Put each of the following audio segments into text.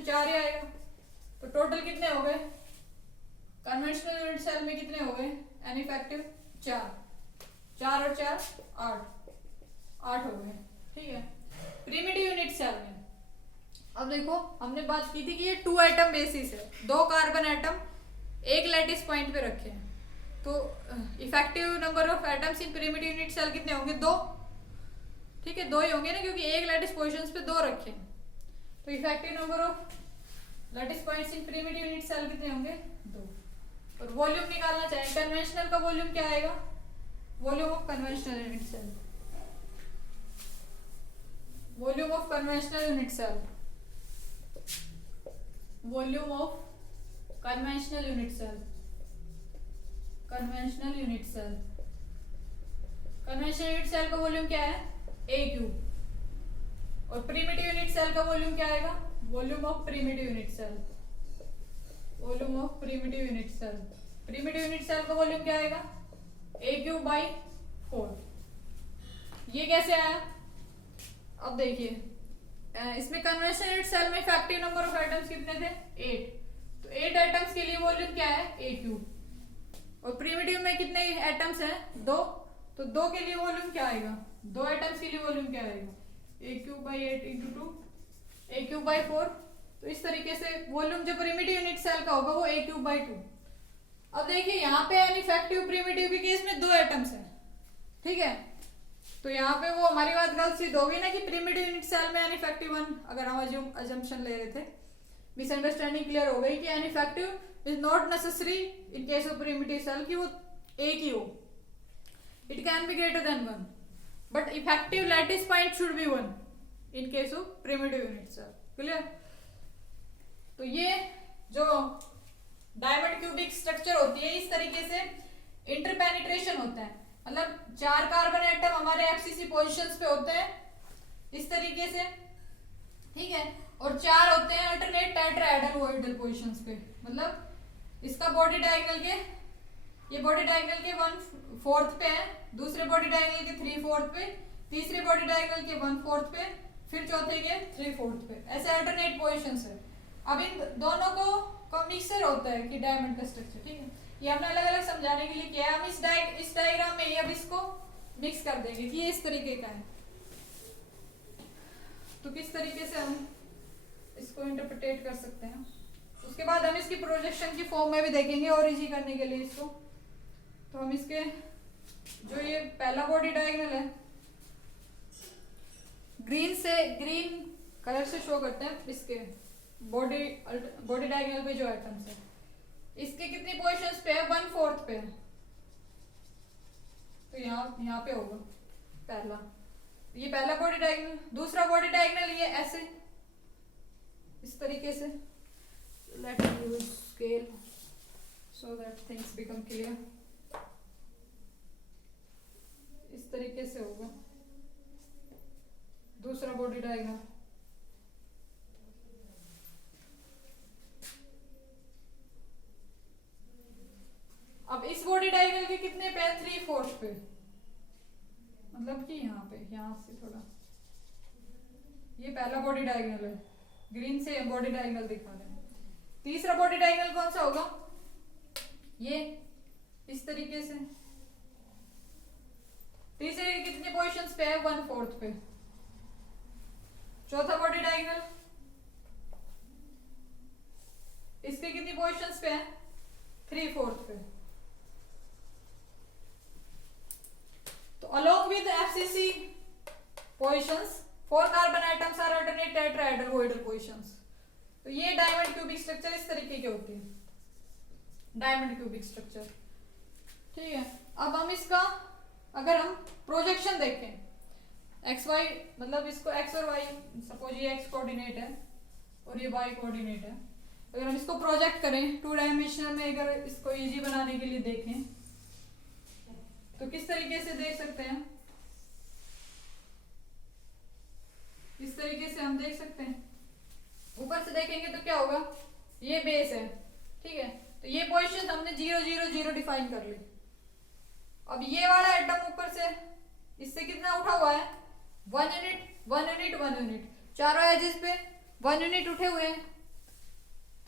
Position 4 ही आएगा। तो total कितने हो गए कन्वेंशनल यूनिट सेल में, कितने हो गए एन इफेक्टिव 4, 4 और 4 8, 8 हो गए। ठीक है। प्रिमिटिव यूनिट सेल में अब देखो हमने बात की थी कि ये 2 एटम बेसिस है, 2 कार्बन एटम एक लैटिस पॉइंट पे रखे हैं। तो effective number of atoms in primitive unit cell कितने होंगे 2। ठीक है 2 ही होंगे ना, क्योंकि एक लैटिस पोजीशंस पे 2 रखे हैं। तो effective number of lattice points in primitive unit cell कितने होंगे 2। और वॉल्यूम निकालना चाहें, कन्वेंशनल का वॉल्यूम क्या आएगा, volume of conventional unit cell, volume of conventional unit cell, volume of conventional unit cell, conventional unit cell, conventional unit cell का volume क्या है ए क्यूब। और प्रिमिटिव यूनिट सेल का वॉल्यूम क्या आएगा, volume of primitive unit cell, volume of primitive unit cell, primitive unit cell का volume क्या आएगा ए क्यूब बाई 4। ये कैसे आया, अब देखिए इसमें कन्वेंशनल यूनिट सेल में इफेक्टिव नंबर ऑफ एटम्स कितने थे 8, तो 8 एटम्स के लिए वॉल्यूम क्या है ए क्यूब। और प्रिमिटिव में कितने एटम्स हैं 2, तो 2 के लिए वॉल्यूम क्या आएगा, 2 एटम्स के लिए वॉल्यूम क्या आएगा a cube by 8 into 2, a cube by 4। तो इस तरीके से वॉल्यूम जो प्रिमिटिव यूनिट सेल का होगा वो ए क्यूब बाई 2। अब देखिए यहाँ पे अनइफेक्टिव प्रिमिटिव के केस में 2 एटम्स हैं। ठीक है, तो यहाँ पे वो हमारी बात गलत सिद्ध होगी ना कि प्रिमिटिव यूनिट सेल में अनइफेक्टिव 1, अगर हम अजम्पशन ले रहे थे, मिसअंडरस्टैंडिंग क्लियर हो गई कि uneffective is not necessary in case of primitive cell कि वो एक ही हो, it can be greater than 1, but effective lattice point should be 1 in case of primitive unit cell. Clear. तो ये जो डायमंड क्यूबिक स्ट्रक्चर होती है इस तरीके से इंटरपेनिट्रेशन होता है, मतलब 4 कार्बन एटम हमारे एफसीसी पोजीशंस पे होते हैं इस तरीके से। ठीक है, और 4 होते हैं अल्टरनेट टेट्राहेड्रल पोजीशंस पे, मतलब इसका बॉडी डायगोनल के, ये बॉडी डायगोनल के 1/4 पे है, दूसरे बॉडी डायगोनल के 3/4 पे, तीसरे बॉडी डायगोनल के 1/4 पे, फिर चौथे के 3/4 पे, ऐसे अल्टरनेट पोजीशंस है। अब इन दोनों को मिक्सर होता है कि डायमंड का स्ट्रक्चर। ठीक है, ये हमने अलग अलग समझाने के लिए किया है। हम इस डायग्राम में ही अब इसको मिक्स कर देंगे कि ये इस तरीके का है, तो किस तरीके से हम इसको इंटरप्रिटेट कर सकते हैं। उसके बाद हम इसकी प्रोजेक्शन की फॉर्म में भी देखेंगे और इजी करने के लिए इसको। तो हम इसके जो ये पहला बॉडी डायगोनल है ग्रीन कलर से शो करते हैं, इसके बॉडी डायगोनल पे जो आइटम्स है इसके कितनी पोजीशंस पे है 1/4 पे है, तो यहाँ पे होगा पहला, ये पहला बॉडी डायगोनल। दूसरा बॉडी डायगोनल ये ऐसे इस तरीके से, let me use scale so that things become clear. इस तरीके से होगा दूसरा बॉडी डायगोनल। अब इस बॉडी डायगोनल के कितने पे है 3/4 पे, मतलब कि यहाँ पे, यहाँ से थोड़ा, ये पहला बॉडी डायगोनल है, ग्रीन से बॉडी डायगोनल दिखा रहे हैं। तीसरा बॉडी डायगोनल कौन सा होगा, ये इस तरीके से, तीसरे के कितने पोजीशंस पे है 1/4 पे। चौथा बॉडी डायगोनल इसके कितनी पोजीशंस पे है 3/4 पे। तो along with FCC positions 4 carbon atoms are alternate tetrahedral positions। तो ये डायमंड क्यूबिक स्ट्रक्चर इस तरीके के होते हैं, डायमंड क्यूबिक स्ट्रक्चर। ठीक है, अब हम इसका अगर हम प्रोजेक्शन देखें एक्स वाई, मतलब इसको एक्स और वाई, सपोज ये एक्स कोऑर्डिनेट है और ये वाई कोऑर्डिनेट है, अगर हम इसको प्रोजेक्ट करें 2 डायमेंशनल में, अगर इसको इजी बनाने के लिए देखें तो किस तरीके से देख सकते हैं, इस तरीके से हम देख सकते हैं। ऊपर से देखेंगे तो क्या होगा, ये बेस है। ठीक है, तो ये पोजीशन हमने 0 0 0 डिफाइन कर ली। अब ये वाला एटम ऊपर से इससे कितना उठा हुआ है 1 यूनिट 1 यूनिट 1 यूनिट, चारों एजेस पे 1 यूनिट उठे हुए हैं।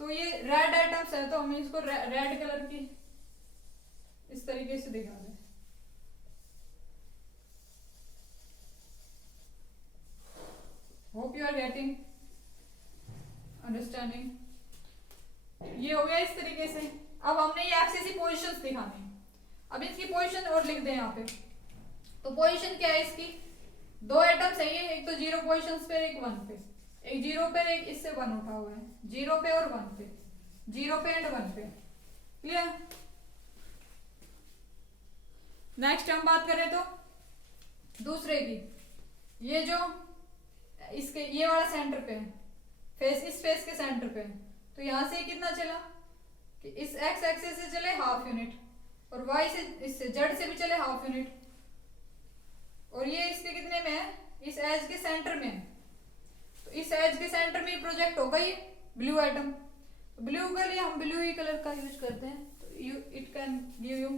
तो ये रेड एटम्स है, तो हम इसको रेड कलर की इस तरीके से दिखा दें। Hope you are getting understanding. ये हो गया इस तरीके से। अब हमने ये एक्सेस पोजिशंस दिखानी। अब इसकी पोजीशन और लिख दें यहाँ पे। तो पोजीशन क्या है इसकी, दो एटम्स है ये, एक तो 0 पोजीशंस पे, एक 1 पे, एक 0 पे, एक इससे 1 उठा हुआ है, 0 पे और 1 पे, 0 पे एंड 1 पे। क्लियर। नेक्स्ट हम बात करें तो दूसरे की, ये जो इसके ये वाला सेंटर पे है, फेस इस फेस के सेंटर पे है, तो यहां से कितना चला कि इस एक्स एक्सिस से चले हाफ यूनिट, और वाई से इससे जेड से भी चले हाफ यूनिट, और ये इसके कितने में है, इस एज के सेंटर में है। तो इस एज के सेंटर में प्रोजेक्ट होगा ये ब्लू एटम। तो ब्लू के लिए हम ब्लू ही कलर का यूज करते हैं, तो it can give you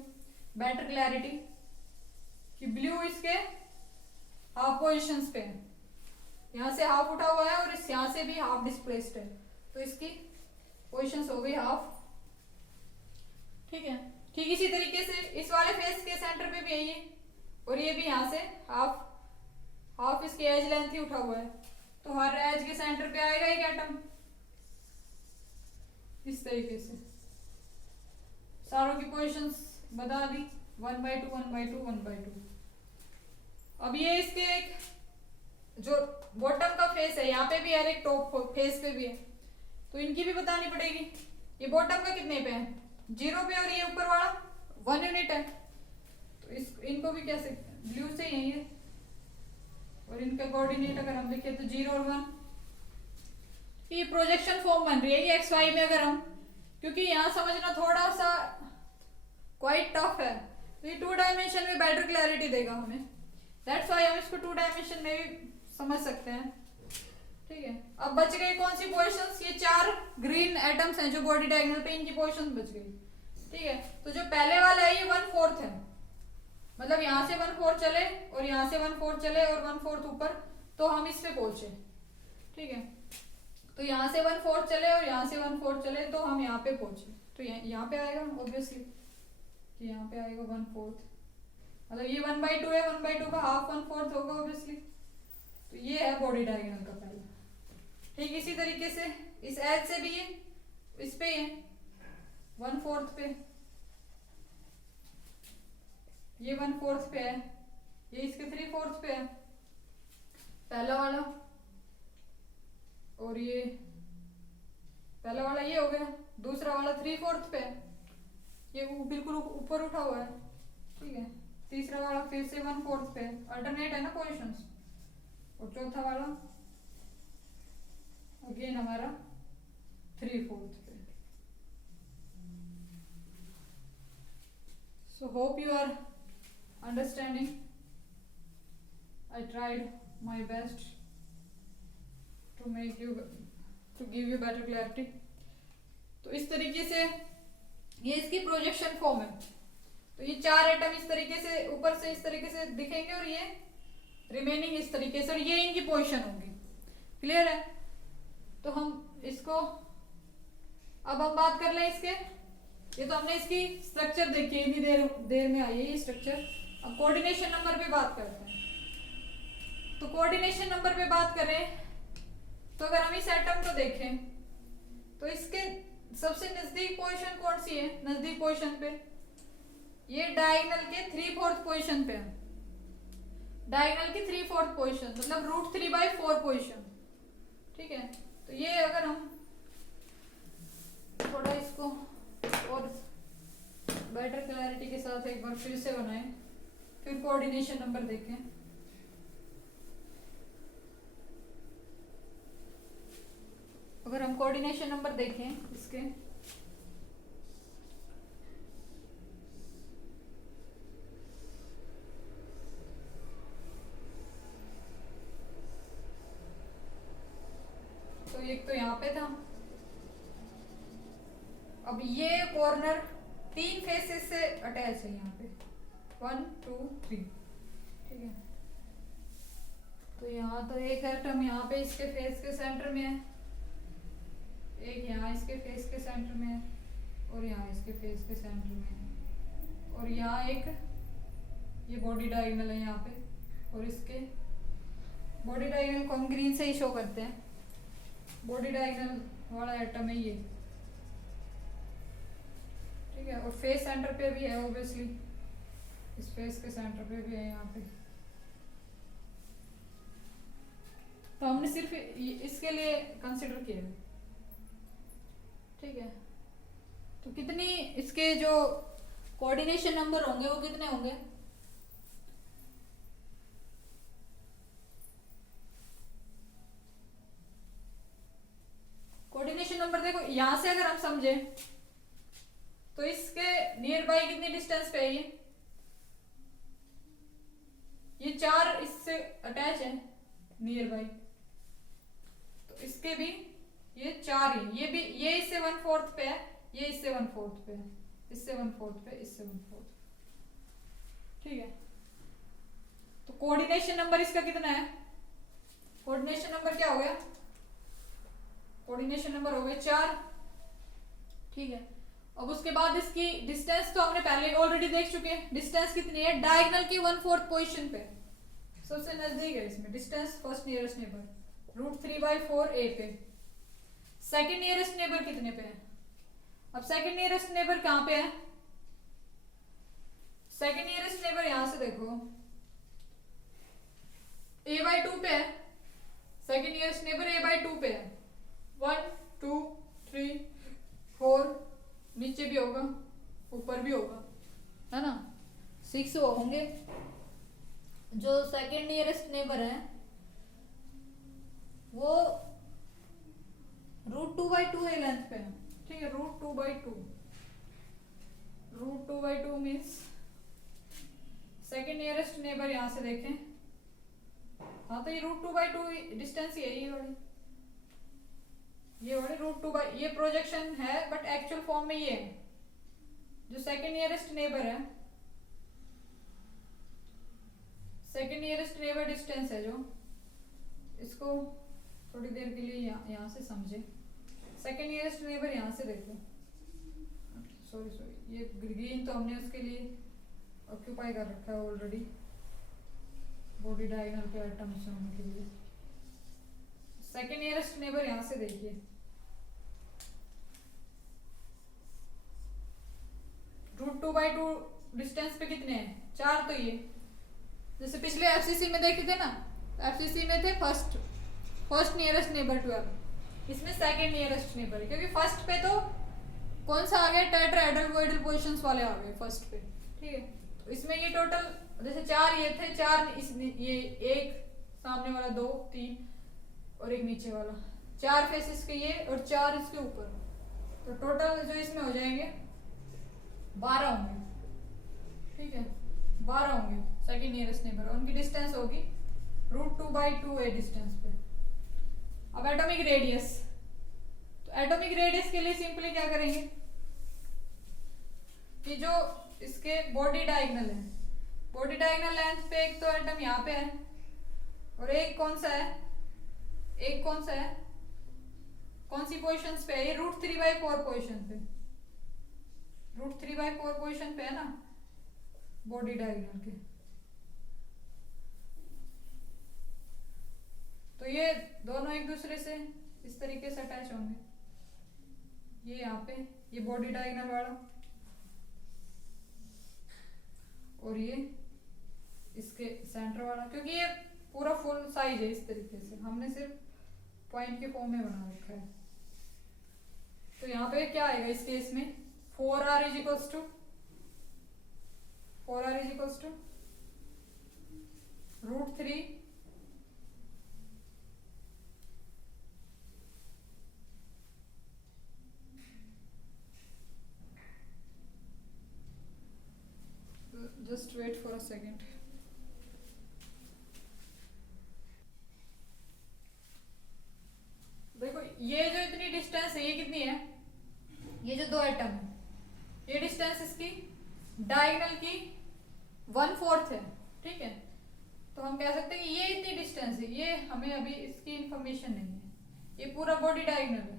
better clarity कि ब्लू इसके हाफ पोजिशंस पे है, यहाँ से हाफ उठा हुआ है और इस यहाँ से भी हाफ डिस्प्लेस्ड है, तो इसकी पोजिशंस हो गई हाफ। ठीक है। ठीक इसी तरीके से इस वाले फेस के सेंटर पे भी है ये, और ये भी यहाँ से हाफ इसकी एज लेंथ ही उठा हुआ है, तो हर एज के सेंटर पे आएगा एक एटम इस तरीके से। सारों की पोजीशंस बता दी, 1/2 1/2 1/2। अब ये इसके एक जो बॉटम का फेस है, यहाँ पे भी है, एक टॉप फेस पे भी है, तो इनकी भी बतानी पड़ेगी। ये बॉटम का कितने पे है, 0 पे, और ये ऊपर वाला 1 यूनिट है, तो इनको भी कैसे ब्लू से ही है ये, और इनका कोऑर्डिनेट अगर हम लिखे तो 0 और 1। ये प्रोजेक्शन फॉर्म बन रही है ये XY में, अगर हम, क्योंकि यहाँ समझना थोड़ा सा क्वाइट टफ है, तो ये 2 डायमेंशन में बेटर क्लैरिटी देगा हमें, दैट्स व्हाई हम इसको 2 डायमेंशन में भी समझ सकते हैं। ठीक है। अब बच गई कौन सी पोजीशंस, ये 4 ग्रीन एटम्स हैं जो बॉडी डायगोनल पे, इनकी पोजीशंस बच गई। ठीक है। तो जो पहले वाला है ये 1/4 है, मतलब यहाँ से 1/4 चले और यहाँ से 1/4 चले और 1/4 ऊपर, तो हम इस पे पहुंचे। ठीक है। तो यहाँ से 1/4 चले और यहाँ से 1/4 चले, तो हम यहाँ पे पहुंचे, तो यहाँ पे आएगा ऑब्वियसली कि यहाँ पे आएगा 1/4, मतलब ये 1/2 है, 1/2 का हाफ 1/4 होगा ऑब्वियसली। तो ये है बॉडी डायगोनल का पहला। ठीक इसी तरीके से इस एज से भी ये इस पे है 1/4 पे, ये 1/4 पे है, ये इसके 3/4 पे है पहला वाला, और ये पहला वाला ये हो गया, दूसरा वाला 3/4 पे है, ये बिल्कुल ऊपर उठा हुआ है। ठीक है। तीसरा वाला फिर से 1/4 पे है, अल्टरनेट है ना पोजीशंस, और चौथा वाला अगेन हमारा 3/4 पे। So hope you are understanding. I tried my best to make you to give you better clarity। तो इस तरीके से ये इसकी प्रोजेक्शन फॉर्म है। तो ये 4 एटम इस तरीके से ऊपर से इस तरीके से दिखेंगे, और ये रिमेनिंग इस तरीके से, और ये इनकी पोजीशन होगी। क्लियर है। तो हम इसको अब हम बात कर लें इसके, ये तो हमने इसकी स्ट्रक्चर देखी है, इतनी देर में आई है ये स्ट्रक्चर। अब कोऑर्डिनेशन नंबर पे बात करते हैं। तो कोऑर्डिनेशन नंबर पे बात करें तो अगर हम इस एटम को देखें तो इसके सबसे नजदीक पोजीशन कौन सी है, नजदीक पोजीशन पे ये डायगोनल के 3/4 पोजीशन पे है, डायगोनल की 3/4 पोजीशन, मतलब √3/4 पोजीशन। ठीक है। तो ये अगर हम थोड़ा इसको और बेटर क्लैरिटी के साथ एक बार फिर से बनाएं, फिर कोऑर्डिनेशन नंबर देखें। अगर हम कोऑर्डिनेशन नंबर देखें इसके, तो एक तो यहाँ पे था, अब ये कॉर्नर 3 फेसेस से अटैच है यहाँ पे, 1 2 3। ठीक है। तो यहाँ तो एक एटम यहाँ पे इसके फेस के सेंटर में है, एक यहाँ इसके फेस के सेंटर में है और यहाँ इसके फेस के सेंटर में है, और यहाँ एक ये बॉडी डायगोनल है यहाँ पे, और इसके बॉडी डायगोनल को हम ग्रीन से ही शो करते हैं। बॉडी डायगोनल वाला एटम है ये, ठीक है। और फेस सेंटर पे भी है ऑब्वियसली, इस फेस के सेंटर पे भी है यहाँ पे। तो हमने सिर्फ इसके लिए कंसिडर किया, ठीक है। तो कितनी इसके जो कोऑर्डिनेशन नंबर होंगे वो कितने होंगे? कोऑर्डिनेशन नंबर देखो, यहां से अगर हम समझे तो इसके नियर बाई कितनी डिस्टेंस पे है ये 4 इससे अटैच है नियर बाई, तो इसके भी ये 4 ही, ये भी, ये इससे 1/4 पे है, ये इससे 1/4 पे है, इससे 1/4 पे, इससे 1/4, ठीक है। तो कोऑर्डिनेशन नंबर इसका कितना है? कोऑर्डिनेशन नंबर क्या हो गया? कोऑर्डिनेशन नंबर हो गए 4, ठीक है। अब उसके बाद इसकी डिस्टेंस तो हमने पहले ऑलरेडी देख चुके हैं, डिस्टेंस कितनी है? डायगोनल की 1/4 पोजीशन पे, सबसे नजदीक है इसमें डिस्टेंस फर्स्ट नियरेस्ट नेबर √3/4 ए पे। सेकंड नियरेस्ट नेबर कितने पे है? अब सेकंड नियरेस्ट नेबर कहां पे है? सेकंड नियरेस्ट नेबर यहां से देखो a/2 पे है, सेकंड नियरेस्ट नेबर a/2 पे है। 1 2 3 4, नीचे भी होगा ऊपर भी होगा, है ना, 6 होंगे। जो सेकंड नियरेस्ट नेबर है वो √2/2 ए लेंथ पे है, ठीक है। √2/2 मीन्स सेकंड नियरेस्ट नेबर यहां से देखें, हाँ तो ये √2/2 डिस्टेंस ही है, ये वाली √2 ये प्रोजेक्शन है, बट एक्चुअल फॉर्म में ये है। जो सेकंड नियरेस्ट नेबर है, सेकंड नियरेस्ट नेबर डिस्टेंस है जो, इसको थोड़ी देर के लिए यहाँ से समझे। सेकंड नियरेस्ट नेबर यहाँ से देखो, सॉरी ये ग्रीन तो हमने उसके लिए ऑक्यूपाई कर रखा है ऑलरेडी, बॉडी डायगोनल के एटम्स होने के लिए। सेकंड नियरेस्ट नेबर यहाँ से देखिए, √2/2 डिस्टेंस पे कितने हैं? 4, तो ये जैसे पिछले एफसीसी में देखे थे ना, एफसीसी में थे फर्स्ट नियरेस्ट नेबर 12, इसमें सेकंड नियरेस्ट नेबर है, क्योंकि फर्स्ट पे तो कौन सा आ गया? टेट्राहेड्रल पोजीशंस वाले आ गए फर्स्ट पे, ठीक है। तो इसमें ये टोटल जैसे 4 ये थे, 4 ये एक सामने वाला, 2 3 और एक नीचे वाला, 4 फेसेस के ये और 4 इसके ऊपर, तो टोटल जो इसमें हो जाएंगे 12 होंगे, ठीक है। 12 होंगे सेकंड नियरेस्ट नेबर, उनकी डिस्टेंस होगी √2/2 ए डिस्टेंस पे। अब एटॉमिक रेडियस, तो एटॉमिक रेडियस के लिए सिंपली क्या करेंगे कि जो इसके बॉडी डायगोनल है, बॉडी डायगोनल लेंथ पे एक तो एटम यहाँ पे है, और एक कौन सा है, कौन सी पोजीशन पे है? ये √3/4 पोजीशन पे, √3/4 पोजीशन पे है ना बॉडी डायगोनल के। तो ये दोनों एक दूसरे से इस तरीके से अटैच होंगे, ये यहाँ पे ये बॉडी डायगोनल वाला, और ये इसके सेंटर वाला, क्योंकि ये पूरा फुल साइज है इस तरीके से, हमने सिर्फ पॉइंट के फॉर्म में बना रखा है। तो यहाँ पे क्या आएगा इस केस में? 4r = √3 just wait for a second। देखो ये जो इतनी डिस्टेंस है, ये कितनी है? ये जो 2 एटम है, ये डिस्टेंस इसकी डायगोनल की 1/4 है, ठीक है। तो हम कह सकते हैं कि ये इतनी डिस्टेंस है, ये हमें अभी इसकी इंफॉर्मेशन नहीं है, ये पूरा बॉडी डायगोनल है,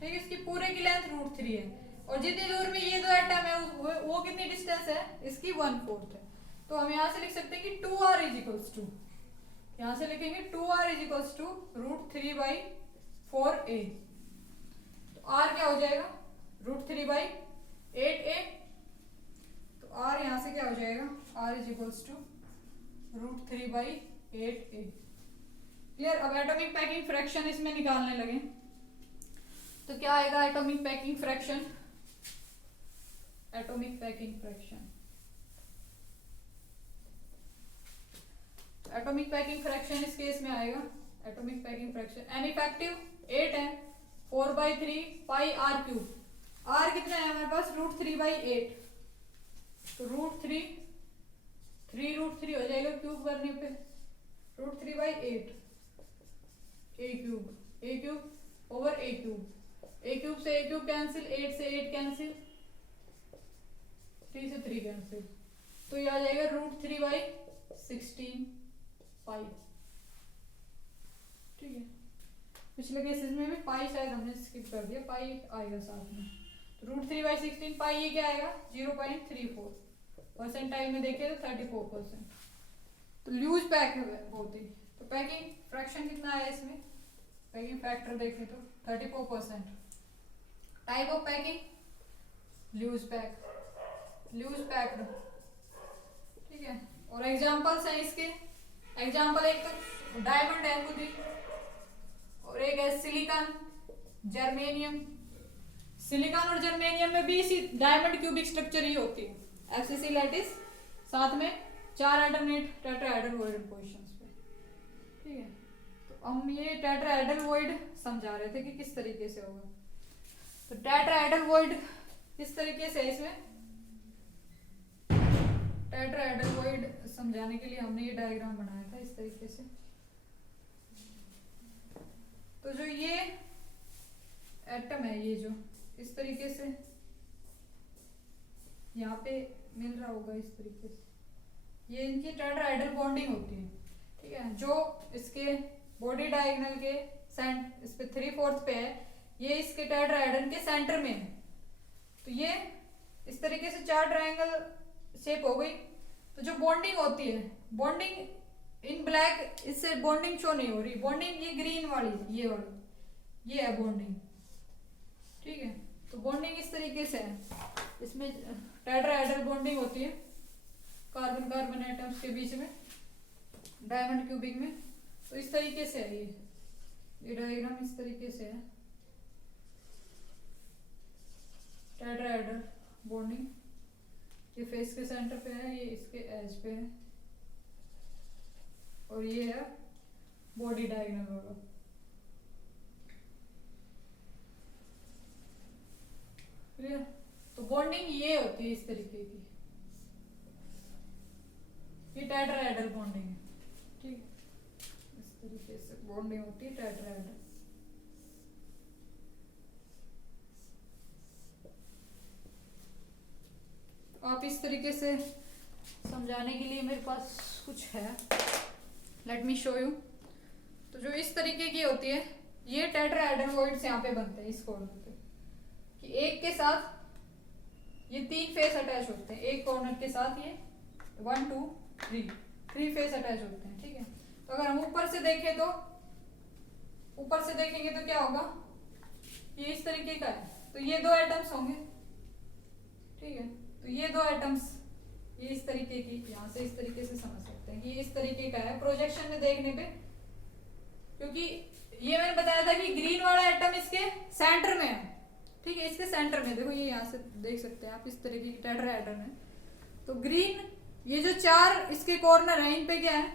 ठीक है, इसकी पूरे की लेंथ √3 है, और जितनी दूर में ये दो एटम है वो कितनी डिस्टेंस है, इसकी 1/4 है। तो हम यहाँ से लिख सकते हैं कि 2r इज इक्वल्स टू, यहाँ से लिखेंगे 2r is equals to √3/4a। तो r क्या हो जाएगा, √3/8a। तो r यहाँ से क्या हो जाएगा, r is equals to √3/8a। Clear. अब एटॉमिक पैकिंग फ्रैक्शन इसमें निकालने लगे तो क्या आएगा, atomic packing fraction, atomic packing fraction, atomic packing fraction इस केस में आएगा, atomic packing fraction n effective 8 है, 4/3 पाई r क्यूब, r कितना है हमारे पास, √3/8, तो √3 हो जाएगा क्यूब करने पे, √3/8 a cube over a cube, a cube से a क्यूब कैंसिल, 8 से 8 कैंसिल, 3 से 3 कैंसिल, तो ये आ जाएगा √3/16 पाई। ठीक है, पिछले केसेस में भी पाई शायद हमने स्किप कर दिया, पाई आएगा साथ में, तो √3/16 पाई ये क्या आएगा, 0.34, परसेंटाइल में देखें तो 34%। तो लूज पैक है बहुत ही, तो पैकिंग फ्रैक्शन कितना है इसमें, पैकिंग फैक्टर देखें तो 34%। Type of packing loose pack, loose packed, ठीक है। और एग्जांपल्स हैं इसके, एग्जांपल एक तो डायमंड है खुद ही, और एक है सिलिकॉन, जर्मेनियम। सिलिकॉन और जर्मेनियम में भी इसी डायमंड क्यूबिक स्ट्रक्चर ही होती है, FCC लैटिस, साथ में 4 अल्टरनेट टेट्राहेड्रल वॉइड पोजीशंस पे। ठीक है, तो हम ये टेट्राहेड्रल वॉइड समझा रहे थे कि किस तरीके से होगा। तो टेट्राहेड्रल वॉइड किस तरीके से, इसमें टेट्राहेड्रल वॉइड समझाने के लिए हमने ये डायग्राम बनाया था इस तरीके से। तो जो ये एटम है, ये जो इस तरीके से यहाँ पे मिल रहा होगा इस तरीके से, ये इनकी टेट्राहेड्रल बॉन्डिंग होती है। ठीक है, जो इसके बॉडी डायगोनल के इस पे 3/4 पे है, ये इसके टेट्राहेड्रल के सेंटर में है। तो ये इस तरीके से 4 ट्रायंगल शेप हो गई। तो जो बॉन्डिंग होती है, बॉन्डिंग इन ब्लैक, इससे बॉन्डिंग शो नहीं हो रही, बॉन्डिंग ये ग्रीन वाली, ये वाली, ये है बॉन्डिंग। ठीक है, तो बॉन्डिंग इस तरीके से है, इसमें टेट्राहेड्रल बॉन्डिंग होती है कार्बन कार्बन एटम्स के बीच में डायमंड क्यूबिक में। तो इस तरीके से है ये डायग्राम इस तरीके से है, टेट्राहेड्रल बॉन्डिंग, ये फेस के सेंटर पे है, ये इसके एज पे है, और ये है बॉडी डायगोनल वाला। क्लियर। तो बॉन्डिंग ये होती है इस तरीके की, ये टेट्राहेड्रल बॉन्डिंग है। ठीक, इस तरीके से बॉन्डिंग होती है टेट्राहेड्रल। आप इस तरीके से समझाने के लिए मेरे पास कुछ है, लेट मी शो यू। तो जो इस तरीके की होती है, ये टेट्राहेड्रल वॉइड्स यहाँ पे बनते हैं इस कॉर्नर पे, कि एक के साथ ये 3 फेस अटैच होते हैं, एक कॉर्नर के साथ ये 1 2 3 फेस अटैच होते हैं। ठीक है, तो अगर हम ऊपर से देखें तो, ऊपर से देखेंगे तो क्या होगा, ये इस तरीके का है, तो ये 2 एटम्स होंगे। ठीक है, तो ये 2 एटम्स, ये इस तरीके की, यहाँ से इस तरीके से समझ सकते हैं कि ये इस तरीके का है प्रोजेक्शन में देखने पे, क्योंकि ये मैंने बताया था कि ग्रीन वाला एटम इसके सेंटर में है। ठीक है, इसके सेंटर में देखो, ये यहाँ से देख सकते हैं आप, इस तरीके की टेट्राहेड्रल है। तो ग्रीन, ये जो 4 इसके कॉर्नर है, इन पे क्या है,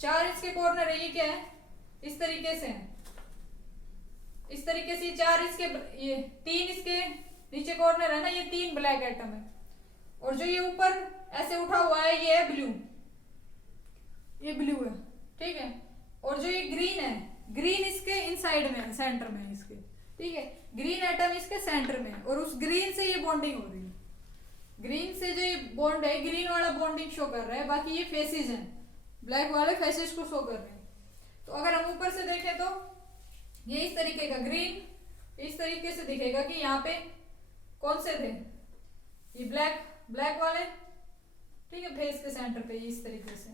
4 इसके कॉर्नर है, ये क्या है, इस तरीके से है, इस तरीके से 4 इसके, ये 3 इसके नीचे कॉर्नर है ना, ये 3 ब्लैक एटम है, और जो ये ऊपर ऐसे उठा हुआ है, ये है ब्लू, ये ब्लू है। ठीक है, और जो ये ग्रीन है, ग्रीन इसके इनसाइड में है, सेंटर में है इसके। ठीक है, ग्रीन एटम इसके सेंटर में है, और उस ग्रीन से ये बॉन्डिंग हो रही है, ग्रीन से जो ये बॉन्ड है, ग्रीन वाला बॉन्डिंग शो कर रहा है, बाकी ये फेसेस हैं, ब्लैक वाले फेसेस को शो कर रहे हैं। तो अगर हम ऊपर से देखें तो ये इस तरीके का ग्रीन इस तरीके से दिखेगा कि यहाँ पे कौन से थे, ये ब्लैक वाले, ठीक है, फेस के सेंटर पे इस तरीके से।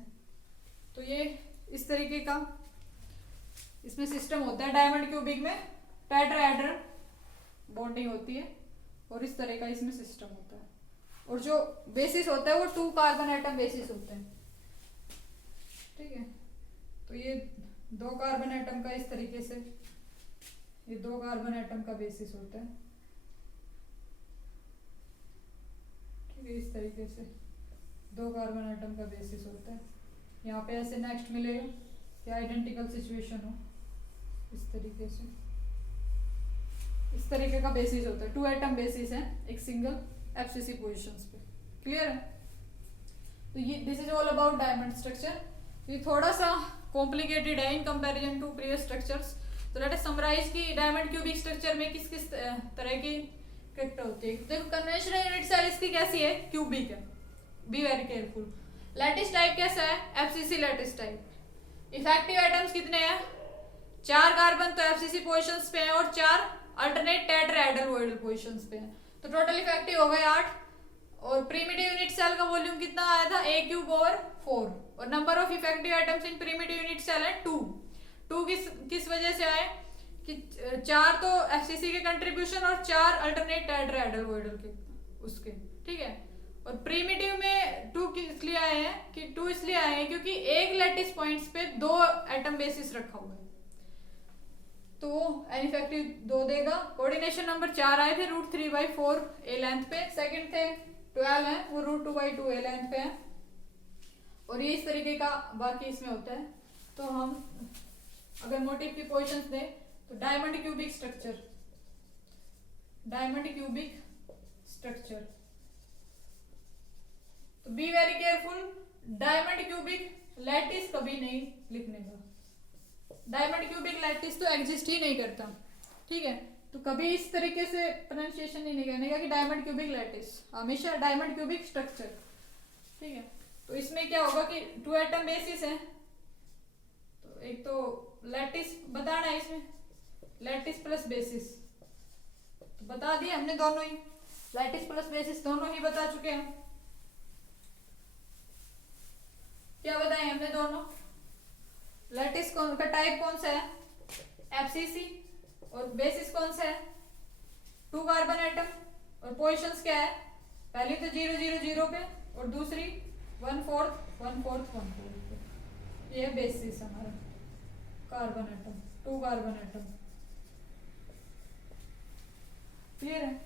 तो ये इस तरीके का इसमें सिस्टम होता है। डायमंड क्यूबिक में टेट्राहेड्रल बॉन्डिंग होती है और इस तरह का इसमें सिस्टम होता है। और जो बेसिस होता है वो 2 कार्बन एटम बेसिस होते हैं, ठीक है। तो ये 2 कार्बन एटम का इस तरीके से, ये 2 कार्बन एटम का बेसिस होता है, ठीक है। इस तरीके से 2 कार्बन एटम का बेसिस होता है। यहाँ पे ऐसे नेक्स्ट मिलेगा कि आइडेंटिकल सिचुएशन हो, इस तरीके से, इस तरीके का बेसिस होता है। 2 एटम बेसिस है एक सिंगल एफसीसी पोजीशंस पे। क्लियर है? तो ये this is all about diamond structure. ये थोड़ा सा कॉम्प्लिकेटेड है in comparison to previous structures. तो लेट अस समराइज कि डायमंड क्यूबिक स्ट्रक्चर में किस किस तरह की कैरेक्टर होती है। देखो कन्वेंशनल यूनिट सेल इसकी कैसी है, क्यूबिक है, B very careful. Lattice type कैसा है, FCC lattice type. Effective atoms कितने हैं, 4 कार्बन तो एफसीसी पोजीशंस पे हैं और 4 अल्टरनेट टेट्राहेड्रल पोजीशंस पे हैं। तो टोटल इफेक्टिव हो गए 8। और प्रीमिटिव यूनिट सेल का वॉल्यूम कितना आया था, A³/4। और number of effective atoms in primitive unit cell है 2 किस वजह से आए कि 4 तो एफसीसी के कंट्रीब्यूशन और 4 अल्टरनेट टेट्राहेड्रल के उसके, ठीक है। और प्रीमिटिव में 2 इसलिए आए हैं कि 2 इसलिए आए हैं क्योंकि एक लैटिस पॉइंट्स पे 2 एटम बेसिस रखा हुआ है, तो एन इफेक्टिव 2 देगा। कोऑर्डिनेशन नंबर 4 आए थे √3/4 ए लेंथ पे। सेकंड थे 12 है, वो √2/2 ए लेंथ पे है। और ये इस तरीके का बाकी इसमें होता है। तो हम अगर मोटिव की पोजीशंस दें तो diamond cubic structure, diamond cubic structure, तो be very careful, diamond cubic lattice कभी नहीं लिखने का। डायमंड क्यूबिक लैटिस तो एग्जिस्ट ही नहीं करता, ठीक है। तो कभी इस तरीके से प्रोनाउंसिएशन नहीं करने का कि डायमंड क्यूबिक लैटिस, हमेशा डायमंड क्यूबिक स्ट्रक्चर, ठीक है। तो इसमें क्या होगा कि 2 एटम बेसिस है, तो एक तो लैटिस बताना है इसमें, लैटिस प्लस बेसिस तो बता दिए हमने, दोनों ही लैटिस प्लस बेसिस दोनों ही बता चुके हैं। क्या बताए हमने दोनों, लैटिस कौन का टाइप कौन सा है, एफसीसी, और बेसिस कौन सा है, 2 कार्बन एटम। और पोजीशंस क्या है, पहली तो 0 0 0 पे और दूसरी 1/4 1/4 1/4 पे। ये बेसिस हमारा carbon atom, 2 carbon atom. Clear है?